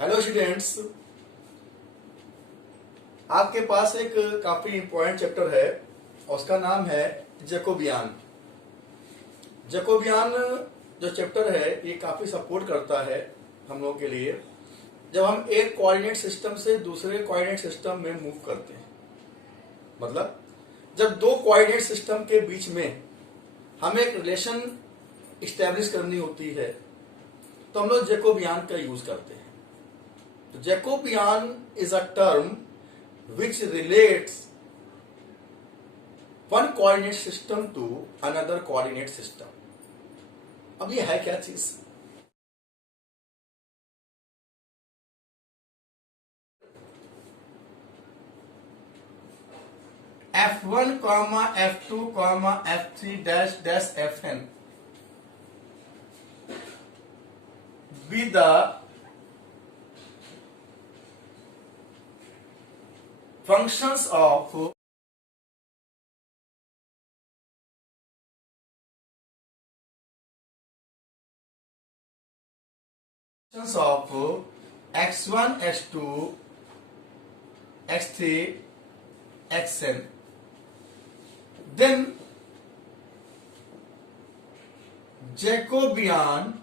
Hello students, आपके पास एक काफी इंपॉर्टेंट चैप्टर है और उसका नाम है जैकोबियन। जैकोबियन जो चैप्टर है ये काफी सपोर्ट करता है हम लोगों के लिए जब हम एक कोऑर्डिनेट सिस्टम से दूसरे कोऑर्डिनेट सिस्टम में मूव करते हैं। मतलब जब दो कोऑर्डिनेट सिस्टम के बीच में हमें एक रिलेशन इस्टेब्लिश करनी होती है तो हम लोग जैकोबियन का यूज करते हैं। तो Jacobian is a term which relates one coordinate system to another coordinate system। अब ये है क्या चीज? F1, F2, F3 dash dash Fn be the functions of x1, x2, x3, xn। Then Jacobian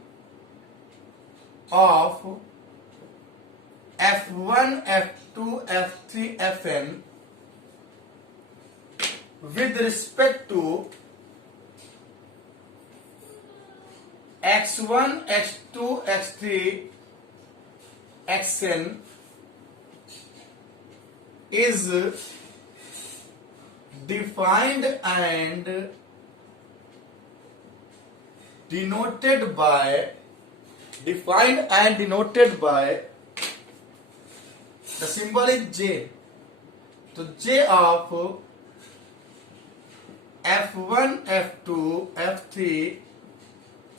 of F1, F2, F3, Fn with respect to x1, x2, x3, xn is defined and denoted by the symbol is J। तो J of F1, F2, F3,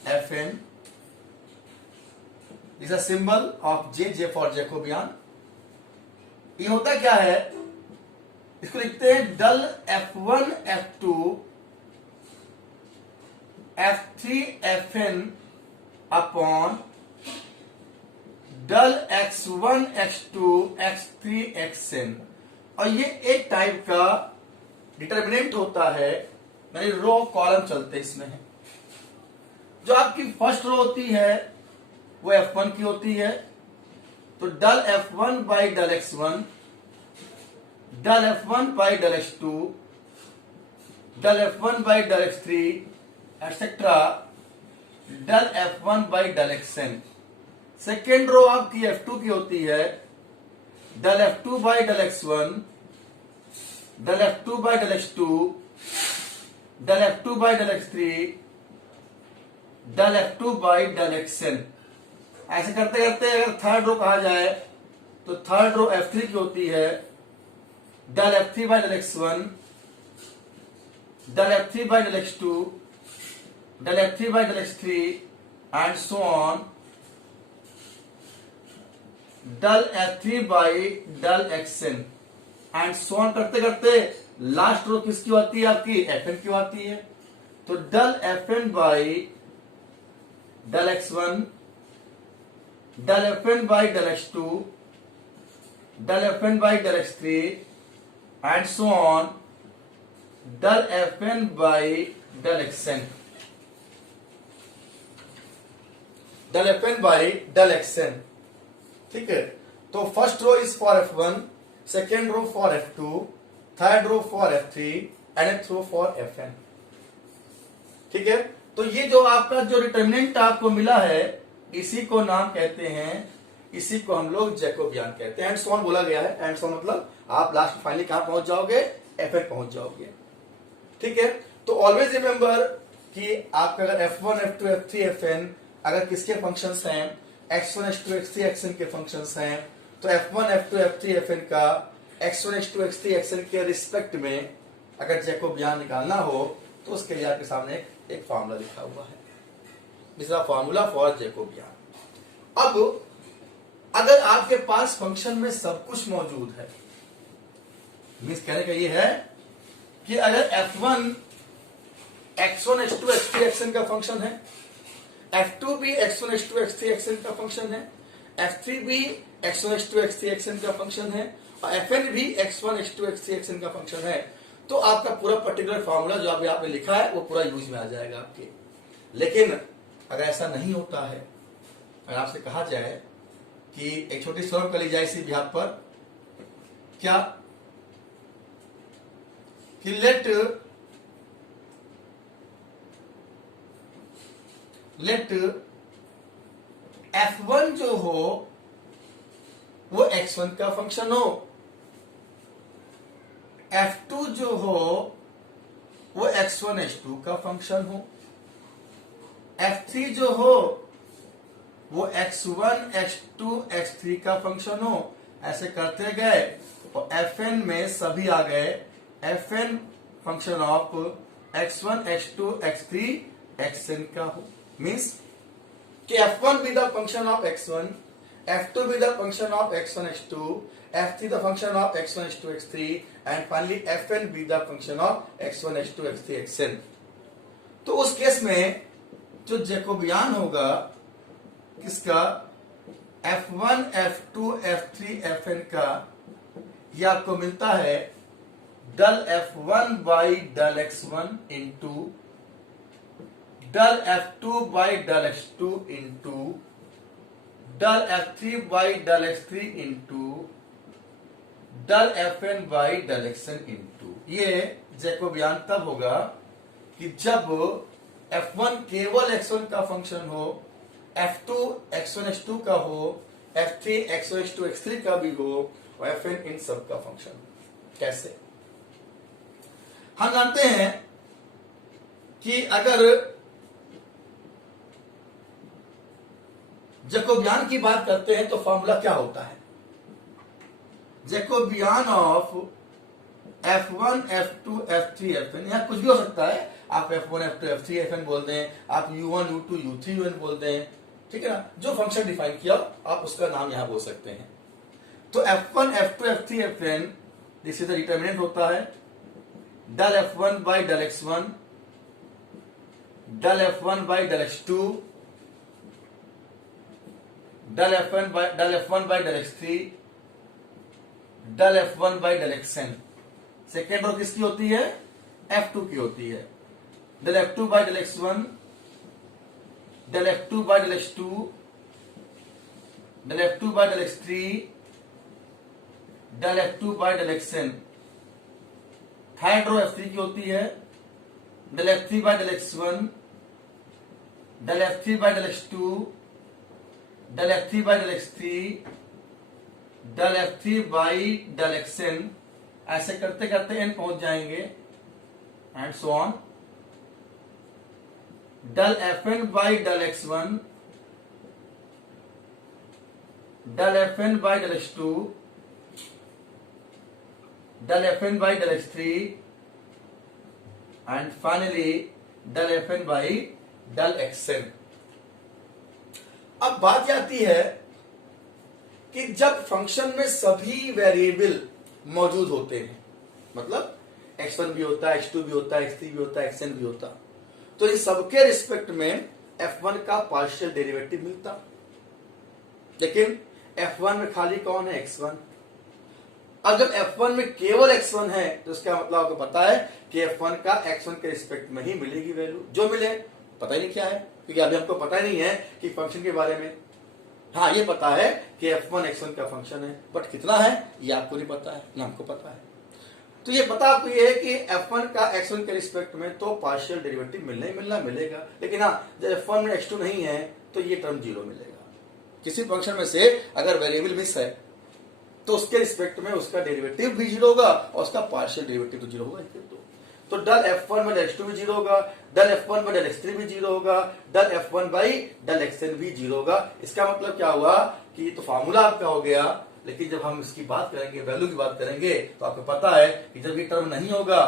Fn is a symbol of J for Jacobian। ये होता क्या है, इसको लिखते हैं del F1, F2, F3, Fn upon del x1, x2, x3, xn। और ये एक टाइप का डिटर्मिनेंट होता है, यानी रो कॉलम चलते इसमें है। जो आपकी फर्स्ट रो होती है वो F1 की होती है, तो del F1 by del x1, del F1 by del x2, del F1 by del x3 etcetera del F1 by del xn। Second row आपकी F2 की होती है, del F2 by del x1, del F2 by del x2, del F2 by del x3, del F2 by del xn। ऐसे करते करते अगर third row कहा जाए तो थर्ड रो F3 की होती है, del F3 by del x1, del F3 by del x2, del F3 by del x3 and so on del F3 by del xn and so on करते करते last row किसकी होती है आपकी Fn की होती है। तो del Fn by del x1, del Fn by del x2, del Fn by del x3 and so on del Fn by del xn, del Fn by del xn। ठीक है, तो first row is for F1, second row for F2, third row for F3 and nth row for Fn। ठीक है, तो ये जो आपका जो डिटर्मिनेंट आपको मिला है इसी को नाम कहते हैं, इसी को हम लोग जैकोबियन कहते हैं। एंड सो ऑन बोला गया है, एंड सो ऑन मतलब आप लास्ट फाइनली कहां पहुंच जाओगे, Fn पहुंच जाओगे। ठीक है, तो ऑलवेज रिमेंबर कि आपका अगर F1, F2, F3, Fn अगर किसके फंक्शंस हैं, x1, x2, x3, xn के फंक्शंस हैं, तो F1, F2, F3, Fn का x1, x2, x3, xn के रिस्पेक्ट में अगर जैकोबियन निकालना हो तो उसके लिए आपके सामने एक फॉर्मूला लिखा हुआ है, दूसरा फॉर्मूला फॉर जैकोबियन। अब अगर आपके पास फंक्शन में सब कुछ मौजूद है, मीन्स कहने का ये है कि अगर F1 x1, x2, x3, xn का फंक्शन है, F2 भी x1, x2, x3, xn का फंक्शन है, f3 भी x1 x2 x3 xn का फंक्शन है और fn भी x1 x2 x3 xn का फंक्शन है। तो आपका पूरा पर्टिकुलर फॉर्मूला जो अभी आपने लिखा है वो पूरा यूज में आ जाएगा आपके। लेकिन अगर ऐसा नहीं होता है, अगर आपसे कहा जाए कि एक छोटी सॉल्व कर ली जाए इसी बिहाफ पर, क्या कि लेट f1 जो हो वो x1 का फंक्शन हो, f2 जो हो वो x1 x2 का फंक्शन हो, f3 जो हो वो x1 x2 x3 का फंक्शन हो। ऐसे करते गए और fn में सभी आ गए fn function of x1 x2 x3 xn का हो। मीन्स कि f1 be the function of x1, f2 be the function of x1 x2, f3 the function of x1 x2 x3 and finally fn be the function of x1 x2 x3 xn। तो उस case में जो Jacobian होगा किसका, f1 f2 f3 fn का, ये आपको मिलता है del f1 by del x1 into del f2 by del x2 into del f3 by del x3 into del fn by del xn into। ये जैकोबियन तब होगा कि जब f1 केवल x1 का फंक्शन हो, f2 x1 x2 का हो, f3 x1 x2 x3 का भी हो और fn इन सब का फंक्शन। कैसे? हम जानते हैं कि अगर जैकोबियन की बात करते हैं तो फॉर्मूला क्या होता है, Jacobian of f1 f2 f3 fn, यहां कुछ भी हो सकता है, आप f1 f2 f3 fn बोल दें, आप u1 u2 u3 un बोल दें, ठीक है ना, जो फंक्शन डिफाइन किया आप उसका नाम यहां बोल सकते हैं। तो f1 f2 f3 fn this is the determinant होता है del f1 by del x1, del f1 by del x2, del f1 by del x3, del f1 by del xn। Second row किसकी होती है, f2 की होती है, del f2 by del x1, del f2 by del x2, del f2 by del x3, del f2 by del xn। Third row f3 की होती है del f3 by del x1, del f3 by del x2, del f3 by del x3, del f3 by del xn। ऐसे करते करते n पहुंच जाएंगे and so on. del fn by del x1, del fn by del x2, del fn by del x3 and finally del fn by del xn। अब बात आती है कि जब फंक्शन में सभी वेरिएबल मौजूद होते हैं, मतलब x1 भी होता है, x2 भी होता है, x3 भी होता है, xn भी होता, तो इन सबके रिस्पेक्ट में f1 का पार्शियल डेरिवेटिव मिलता। लेकिन f1 में खाली कौन है, x1। अगर f1 में केवल x1 है तो इसका मतलब आपको पता है कि f1 का x1 के रिस्पेक्ट में ही मिलेगी वैल्यू, जो मिले पता ही नहीं क्या है, क्योंकि अभी हमको पता ही नहीं है कि फंक्शन के बारे में। हाँ, ये पता है कि f1 x1 का फंक्शन है, बट कितना है ये आपको नहीं पता है, ना हमको पता है। तो ये पता आपको ये है कि f1 का x1 के रिस्पेक्ट में तो पार्शियल डेरिवेटिव मिलना मिलेगा। लेकिन हाँ, जब f1 में x2 नहीं है तो ये टर्म जीरो मिलेगा। किसी फंक्शन में से अगर वेरिएबल मिस है तो उसके रिस्पेक्ट में उसका डेरिवेटिव भी जीरो होगा और उसका पार्शियल डेरिवेटिव तो जीरो होगा। तो del f1 में del x2 भी जीरो होगा, del f1 में del x3 भी जीरो होगा, del f1 by del xn भी जीरो होगा। इसका मतलब क्या हुआ कि ये तो फार्मूला आपका हो गया, लेकिन जब हम इसकी बात करेंगे, वैल्यू की बात करेंगे, तो आपको पता है कि जब ये टर्म नहीं होगा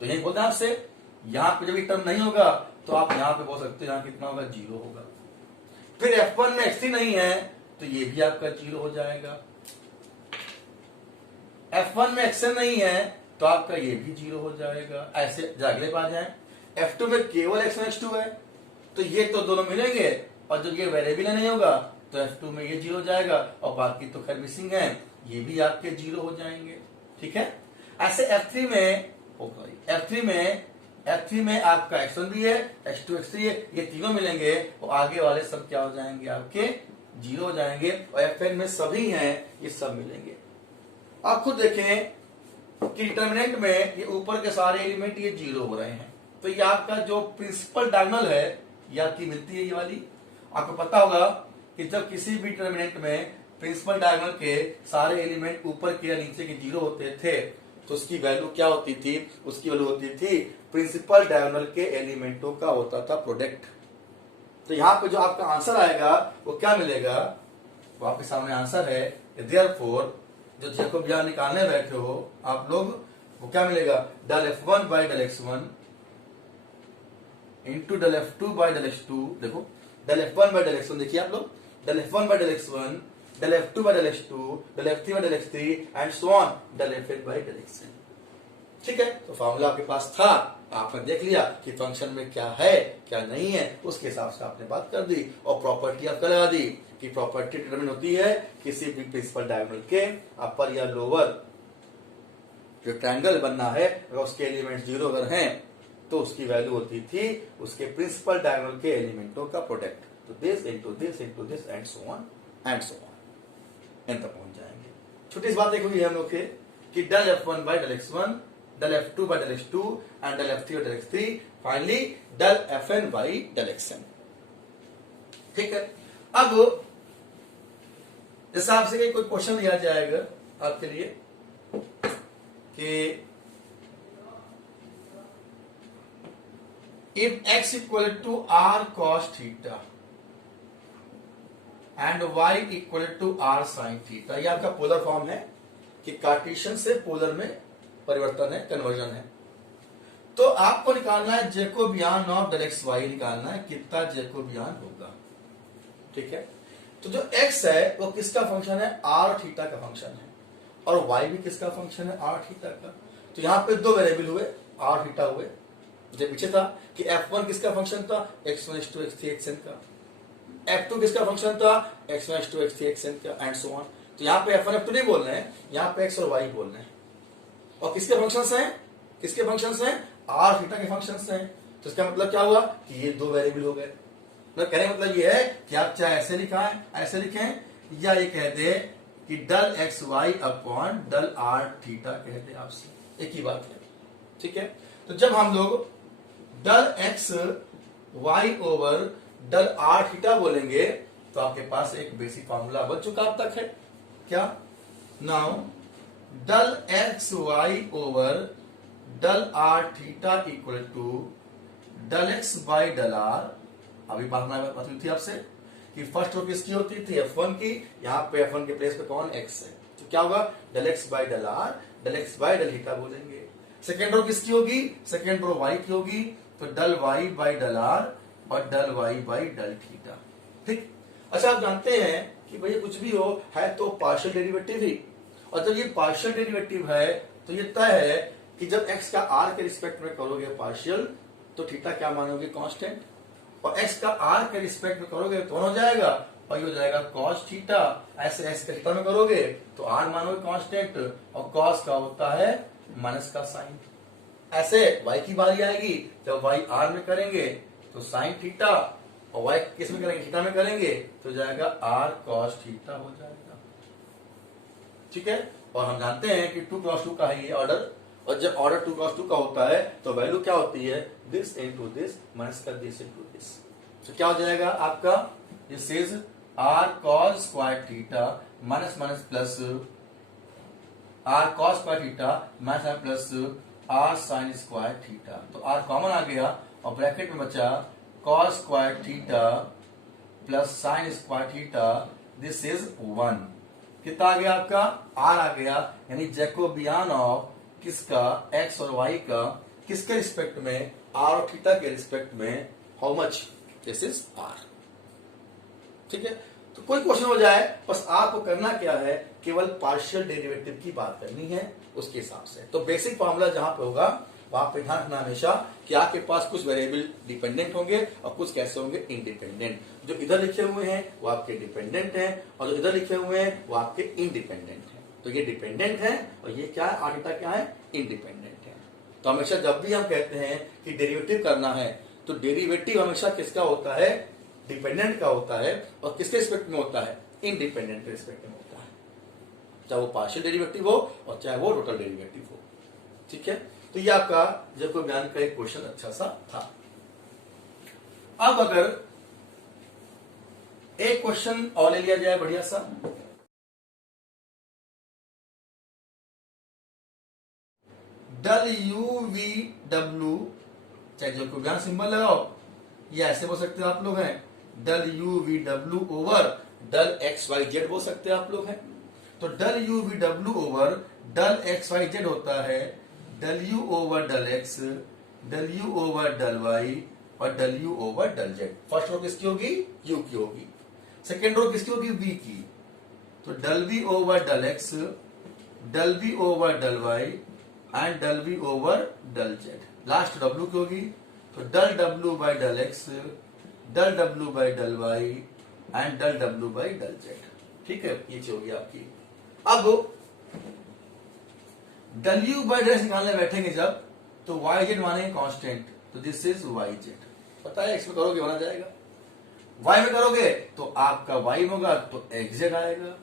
तो यही बोलते हैं आपसे, यहाँ पे जब ये टर्म नहीं होगा तो आप यहाँ पे बोल सकते हो यहाँ कितना होगा, जीरो होगा। फिर f1 में x3 नहीं है तो ये भी आपका जीरो हो जाएगा। f1 में xn नहीं है तो आपका ये भी जीरो हो जाएगा। ऐसे अगले बात है, f2 में केवल x1 x2 है तो ये तो दोनों मिलेंगे, और जब ये वेरिएबल नहीं होगा तो F2 में ये 0 हो जाएगा और बाकी तो खैर मिसिंग है, ये भी आपके 0 हो जाएंगे। ठीक है, ऐसे F3 में आपका X1 भी है, X2 X3 है, ये तीनों मिलेंगे और आगे वाले सब क्या हो जाएंगे, आपके 0 हो जाएंगे। और Fn में सभी हैं, ये सब मिलेंगे। आप खुद देखें कि डिटर्मिनेंट में ये ऊपर के सारे एलिमेंट ये 0 हो रहे हैं, तो ये आपका जो प्रिंसिपल डायगोनल है ये आपकी मिलती है ये वाली। आपको पता होगा कि जब किसी भी डिटर्मिनेंट में प्रिंसिपल डायगोनल के सारे एलिमेंट ऊपर के या नीचे के 0 होते थे तो उसकी वैल्यू क्या होती थी, उसकी वैल्यू होती थी प्रिंसिपल डायगोनल के एलिमेंटों का होता था प्रोडक्ट। तो यहाँ पे जो आपका आंसर आएगा वो क्या मिलेगा, वो आपके सामने आंसर है। देयरफॉर जो जैकोबियन निकालने बैठे हो आप लोग, वो क्या मिलेगा, del F1 by del X1 into del F2 by del X2। देखो del F1 by del X1 देखिए आप लोग, del F1 by del X1, del F2 by del X2, del F3 by del X3 and so on del Fn by del Xn। ठीक है, तो formula आपके पास था, आपने देख लिया कि फंक्शन में क्या है क्या नहीं है, उसके हिसाब से आपने बात कर दी और प्रॉपर्टी आपको लगा दी कि प्रॉपर्टी डिटरमिन होती है किसी भी प्रिंसिपल डायगोनल के अपर या लोअर जो ट्रायंगल बनना है अगर उसके एलिमेंट 0 अगर हैं तो उसकी वैल्यू होती थी उसके प्रिंसिपल डायगोनल के एलिमेंटों का प्रोडक्ट। तो this into this into this and so on and so on, n तक पहुंच जाएंगे। छोटी सी बात एक हुई है हम लोग के कि del F1 by del X1, del F2 by del X2 and del F3 by del X3, finally del Fn by del Xn। ठीक है, अब जैसा आपसे कोई क्वेश्चन लिया जाएगा आपके लिए कि if x equal to r cos theta and y equal to r sin theta, ये आपका पोलर फॉर्म है कि कार्टेशियन से पोलर में परिवर्तन है, कन्वर्जन है। तो आपको निकालना है Jacobian of del x y, निकालना है कितना जैकोबियन होगा। ठीक है, तो जो x है वो किसका फंक्शन है, r थीटा का फंक्शन है और y भी किसका फंक्शन है, r थीटा का। तो यहाँ पे दो वेरिएबल हुए, r थीटा हुए, जो पीछे था कि F1 किसका फंक्शन था, x1 x2 x3 xn का, F2 किसका फंक्शन था, x1 x2 x3 xn का एंड सो ऑन। तो यहाँ पे F1 F2 नहीं बोल रहे हैं, यहाँ पे x और y बोल रहे हैं और किसके फंक्शंस हैं, किसके फंक्शंस हैं, r थीटा के फंक्शंस हैं। तो इसका मतलब क्या हुआ कि ये दो वेरिएबल हो गए। कहने का मतलब ये है कि आप चाहे ऐसे लिखाएं, ऐसे लिखें या ये कह दे कि del xy upon del r theta कह दे, आपसे एक ही बात है। ठीक है, तो जब हम लोग del x y over del r theta बोलेंगे तो आपके पास एक बेसिक फार्मूला बन चुका अब तक है, क्या, now del x y over del r theta equal to del x by del r। अभी बात हुई थी आपसे कि फर्स्ट रो किसकी होती थी, F1 की, यहाँ पे F1 के प्लेस पे कौन, x है, तो क्या होगा del x by del r, del x by del theta बोलेंगे। सेकेंड रो किसकी होगी, सेकेंड रो y की होगी, तो del y by del r और del y by del theta. ठीक, अच्छा आप जानते हैं कि भैया कुछ भी हो है तो पार्शियल डेरिवेटिव ही, और जब ये पार्शियल डेरिवेटिव है तो ये तय है कि जब x का r के रिस्पेक्ट में करोगे पार्शियल तो थीटा क्या मानोगे, कांस्टेंट, और x का r के रिस्पेक्ट में करोगे तो हो जाएगा और ये हो जाएगा cos थीटा। ऐसे x के थीटा में करोगे तो r मानोगे कांस्टेंट और cos का होता है माइनस का साइन। ऐसे y की बारी आएगी जब y r में करेंगे तो साइन थीटा और y किस में करेंगे, थीटा में करेंगे तो जाएगा r cos थीटा हो जाएगा। ठीक है, और हम जानते हैं कि 2 क्रॉस 2 का है ये ऑर्डर, और जब ऑर्डर 2 क्रॉस 2 का होता है तो वैल्यू क्या होती है, दिस इनटू दिस माइनस का दिस इनटू दिस। तो क्या हो जाएगा आपका, this is r cos square theta minus minus plus r cos square theta minus plus r sin square theta. तो r कॉमन आ गया और ब्रैकेट में बचा cos square theta plus sin square theta, this is 1। कितना आ गया आपका, r आ गया, यानी जैकोबियन ऑफ किसका, x और y का, किसके रिस्पेक्ट में, r और थीटा के रिस्पेक्ट में, how much, this is r। ठीक है, तो कोई क्वेश्चन हो जाए बस आपको करना क्या है, केवल पार्शियल डेरिवेटिव की बात करनी है उसके हिसाब से। तो बेसिक फॉर्मूला जहां पे होगा वहां पे ध्यान रखना हमेशा कि आपके पास कुछ वेरिएबल डिपेंडेंट होंगे और कुछ कैसे होंगे, इंडिपेंडेंट। जो इधर लिखे हुए हैं वो आपके डिपेंडेंट हैं और जो इधर लिखे हुए हैं वो आपके इंडिपेंडेंट हैं। तो ये डिपेंडेंट है और ये क्या है, आर क्या है, इंडिपेंडेंट है। तो हमेशा जब भी हम कहते हैं कि डेरिवेटिव करना है तो डेरिवेटिव हमेशा किसका होता है, डिपेंडेंट का होता है और किसके रिस्पेक्ट में होता है, इंडिपेंडेंट के रिस्पेक्ट में होता है, चाहे वो पार्शियल डेरिवेटिव हो और चाहे वो टोटल डेरिवेटिव हो। ठीक है, तो ये आपका जैकोब बयान का एक क्वेश्चन अच्छा सा था। अब अगर एक क्वेश्चन और ले लिया जाए बढ़िया सा, डल यू वी डब्ल्यू, चाहे जैकोब बयान सिंबल लगाओ, ये ऐसे बोल सकते हो आप लोग हैं, del U V W over del X Y Z बोल सकते हैं आप लोग हैं। तो del U V W over del X Y Z होता है del U over del X, del U over del Y और del U over del Z. First row किसकी होगी, यू की होगी। सेकेंड रो किसकी होगी, वी की। तो del V over del X, del V over del Y and del V over del Z. Last W की होगी, तो del W by del X, del W by del Y and del W by del Z. ठीक है, ये चीज होगी आपकी। अब del U by del X निकालने बैठेंगे जब, तो वाई जेड मानेंगे कांस्टेंट, तो दिस इज वाई जेड। पता है एक्स में करोगे बना जाएगा, वाई में करोगे तो आपका वाई होगा तो एक्स जेड आएगा।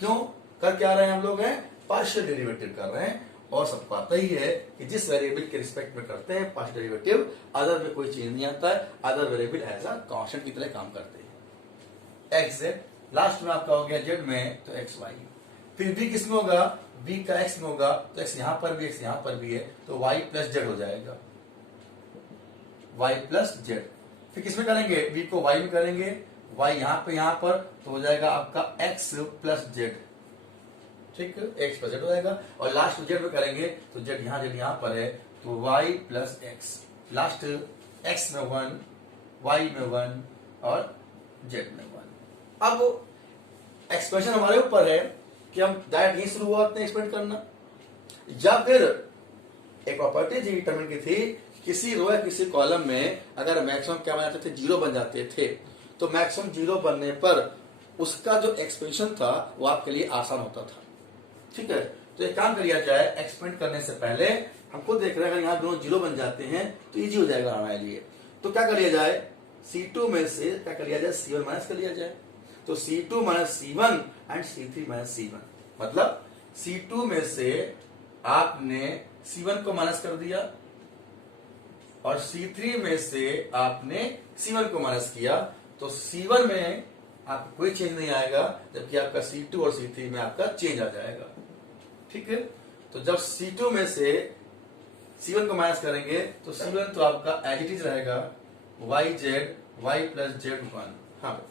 क्यों कर क्या रहे हैं हम लोग, हैं पार्शियल डेरिवेटिव कर रहे हैं और सबको आता ही है कि जिस वेरिएबल के रिस्पेक्ट में करते हैं पार्शियल डेरिवेटिव, अदर में कोई चेंज नहीं आता है, other variable as a constant की तरह काम करते हैं। एक्स जेड, लास्ट में आपका हो गया जेड में तो एक्स वाई, फिर v किस में होगा, v का x में होगा तो x यहां पर भी x यहां पर भी है तो y प्लस जेड हो जाएगा, y प्लस जेड। फिर किसमें करेंगे, v को y में करेंगे, y यहां पर तो हो जाएगा आपका x प्लस जेड। ठीक है, x प्लस जेड हो जाएगा और लास्ट जेड में करेंगे तो जेड यहां पर है तो y plus x. Last x में 1, y में 1 और z में 1। अब एक्सप्रेशन हमारे ऊपर है कि हम डायरेक्ट यहीं शुरू होते हैं एक्सपेंड करना, या फिर एक प्रॉपर्टी डिटरमिन की थी, किसी रो या किसी कॉलम में अगर मैक्सिमम क्या बन जाते थे, जीरो बन जाते थे, तो मैक्सिमम जीरो बनने पर उसका जो एक्सपेंशन था वो आपके लिए आसान होता था। ठीक है, तो एक काम करिए जाए, एक्सपेंड करने से पहले हमको देख रहे हैं अगर यहाँ दोनों जीरो बन जाते हैं तो इजी हो जाएगा हमारे लिए। तो क्या कर लिया जाए, C2 में से क्या कर लिया जाए, C1 माइनस कर लिया जाए। तो C2 minus C1 and C3 minus C1, मतलब C2 में से आपने C1 को माइनस कर दिया और C3 में से आपने C1 को माइनस किया, तो C1 में आपको कोई चेंज नहीं आएगा, जबकि आपका C2 और C3 में आपका चेंज आ जाएगा। ठीक है, तो जब C2 में से C1 को माइनस करेंगे तो C1 तो आपका एज इट इज रहेगा y Z y plus Z 1। हाँ,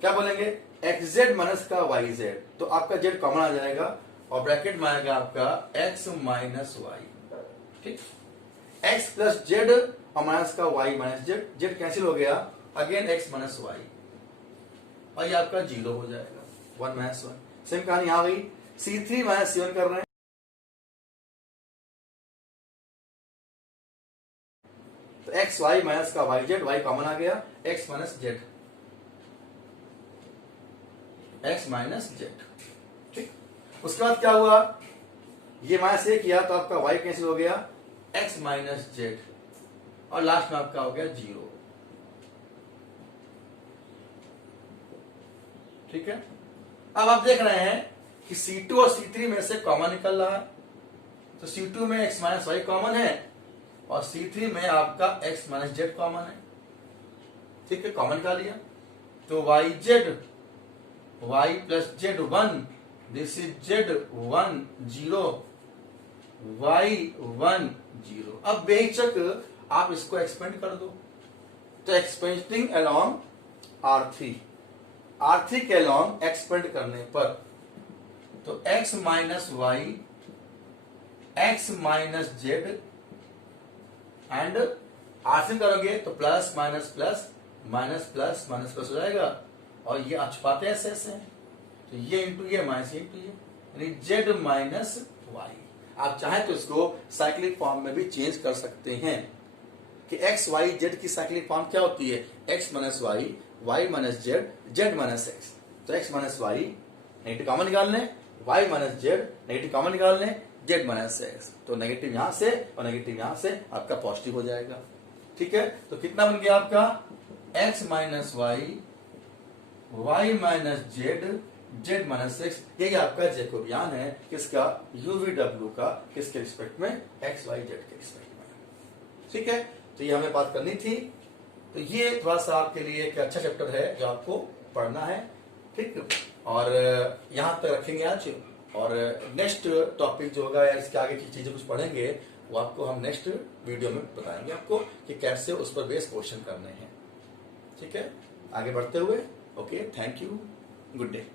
क्या बोलेंगे, एक्स जेड माइनस का वाई जेड, तो आपका जेड कॉमन आ जाएगा और ब्रैकेट में आएगा आपका एक्स माइनस वाई। ठीक, एक्स प्लस जेड और माइनस का Y minus Z, Z cancel हो गया, अगेन एक्स माइनस वाई और ये आपका जीरो हो जाएगा, 1 माइनस 1। सेम कहानी यहां गई, C3 माइनस C1 कर रहे हैं, तो एक्स वाई माइनस का वाई जेड, वाई कॉमन आ गया, x minus Z, x minus Z. ठीक, उसके बाद क्या हुआ, ये माइनस ए किया तो आपका y कैंसिल हो गया, x माइनस जेड और लास्ट में आपका हो गया जीरो। ठीक है, अब आप देख रहे हैं कि C2 और C3 में से कॉमन निकल रहा है, तो C2 में x माइनस वाई कॉमन है और C3 में आपका x माइनस जेड कॉमन है। ठीक है, कॉमन निकाल लिया तो y Z y plus Z 1, this is Z 1 0 y 1 0। अब बेशक आप इसको एक्सपेंड कर दो, तो एक्सपेंडिंग अलोंग R3 के अलोंग एक्सपेंड करने पर तो x minus Y, x minus Z and R3 करोगे तो plus minus plus minus plus minus plus हो जाएगा और ये छुपाते ऐसे ऐसे हैं, तो ये इंटू ये माइनस इंटू ये, यानी जेड माइनस वाई। आप चाहें तो इसको साइक्लिक फॉर्म में भी चेंज कर सकते हैं कि एक्स वाई जेड की साइक्लिक फॉर्म क्या होती है, X minus Y, Y minus Z, Z minus X. तो X minus Y negative common निकाल लें, Y minus Z negative common निकाल लें, जेड माइनस एक्स। तो नेगेटिव यहां से और नेगेटिव यहां से आपका पॉजिटिव हो जाएगा। ठीक है, तो कितना बन गया आपका X minus Y, Y minus Z, Z minus X. यही आपका जैकोबियन है किसका, यूवीडब्ल्यू का, किसके रिस्पेक्ट में, एक्स वाई जेड के रिस्पेक्ट में। ठीक है, तो ये हमें बात करनी थी। तो ये थोड़ा सा आपके लिए एक अच्छा चैप्टर है जो आपको पढ़ना है। ठीक, और यहां तक रखेंगे आज, और नेक्स्ट टॉपिक जो होगा या इसके आगे की चीजें कुछ पढ़ेंगे वो आपको हम नेक्स्ट वीडियो में बताएंगे आपको कि कैसे उस पर बेस क्वेश्चन करने हैं। ठीक है, आगे बढ़ते हुए, okay, thank you, good day.